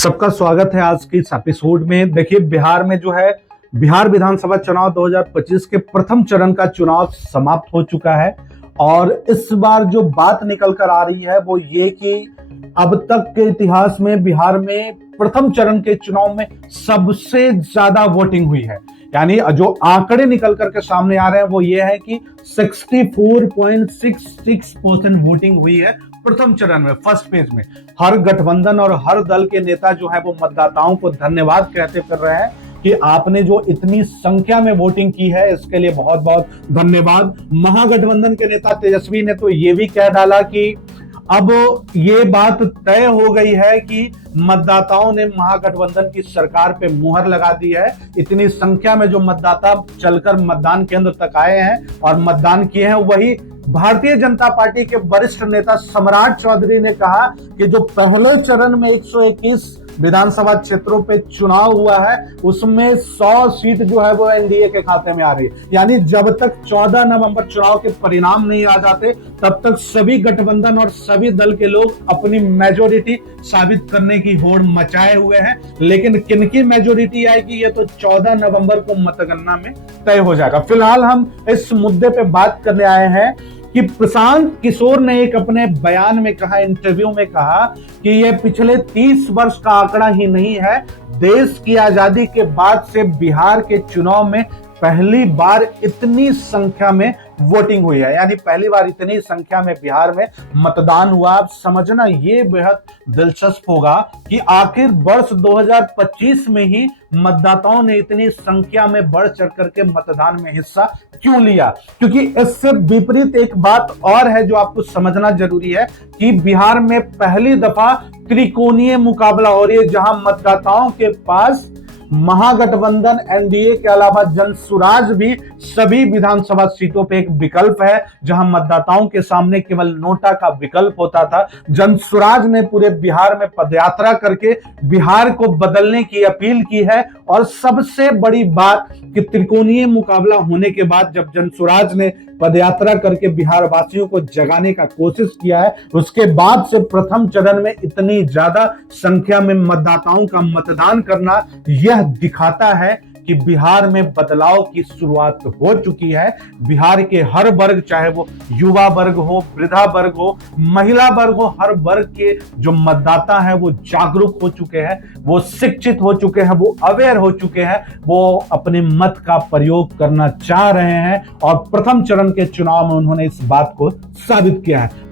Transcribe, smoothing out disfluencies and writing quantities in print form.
सबका स्वागत है आज की इस एपिसोड में। देखिए, बिहार में जो है बिहार विधानसभा चुनाव 2025 के प्रथम चरण का चुनाव समाप्त हो चुका है और इस बार जो बात निकल कर आ रही है वो ये कि अब तक के इतिहास में बिहार में प्रथम चरण के चुनाव में सबसे ज्यादा वोटिंग हुई है। यानी जो आंकड़े निकल करके सामने आ रहे हैं वो ये है कि 64.66% वोटिंग हुई है प्रथम चरण में, फर्स्ट फेज में। हर गठबंधन और हर दल के नेता जो है वो मतदाताओं को धन्यवाद कहते कर रहे हैं कि आपने जो इतनी संख्या में वोटिंग की है इसके लिए बहुत बहुत धन्यवाद। महागठबंधन के नेता तेजस्वी ने तो ये भी कह डाला कि अब ये बात तय हो गई है कि मतदाताओं ने महागठबंधन की सरकार पे मुहर लगा दी है। इतनी संख्या में जो मतदाता चलकर मतदान केंद्र तक आए हैं और मतदान किए हैं, वही भारतीय जनता पार्टी के वरिष्ठ नेता सम्राट चौधरी ने कहा कि जो पहले चरण में 121 विधानसभा क्षेत्रों पे चुनाव हुआ है उसमें 100 सीट जो है वो एनडीए के खाते में आ रही है। यानी जब तक 14 नवंबर चुनाव के परिणाम नहीं आ जाते तब तक सभी गठबंधन और सभी दल के लोग अपनी मेजोरिटी साबित करने की होड़ मचाए हुए हैं। लेकिन किनकी मेजोरिटी आएगी ये तो 14 नवंबर को मतगणना में तय हो जाएगा। फिलहाल हम इस मुद्दे पे बात करने आए हैं कि प्रशांत किशोर ने एक अपने बयान में कहा, इंटरव्यू में कहा कि यह पिछले 30 वर्ष का आंकड़ा ही नहीं है, देश की आजादी के बाद से बिहार के चुनाव में पहली बार इतनी संख्या में वोटिंग हुई है। यानी पहली बार इतनी संख्या में बिहार में मतदान हुआ। आप समझना ये बेहद दिलचस्प होगा कि आखिर वर्ष 2025 में ही मतदाताओं ने इतनी संख्या में बढ़ चढ़ करके मतदान में हिस्सा क्यों लिया। क्योंकि इससे विपरीत एक बात और है जो आपको समझना जरूरी है कि बिहार में पहली दफा त्रिकोणीय मुकाबला हो रही है, जहां मतदाताओं के पास महागठबंधन एनडीए के अलावा जनसुराज भी सभी विधानसभा सीटों पे एक विकल्प है। जहां मतदाताओं के सामने केवल नोटा का विकल्प होता था, जनसुराज ने पूरे बिहार में पदयात्रा करके बिहार को बदलने की अपील की है। और सबसे बड़ी बात कि त्रिकोणीय मुकाबला होने के बाद जब जनसुराज ने पदयात्रा करके बिहार वासियों को जगाने का कोशिश किया है, उसके बाद से प्रथम चरण में इतनी ज्यादा संख्या में मतदाताओं का मतदान करना यह दिखाता है कि बिहार में बदलाव की शुरुआत हो चुकी है। बिहार के हर वर्ग, चाहे वो युवा वर्ग हो, वृद्धा वर्ग हो, महिला वर्ग हो, हर वर्ग के जो मतदाता हैं वो जागरूक हो चुके हैं, वो शिक्षित हो चुके हैं, वो अवेयर हो चुके हैं, वो अपने मत का प्रयोग करना चाह रहे हैं और प्रथम चरण के चुनाव में उन्होंने इस बात को साबित किया है।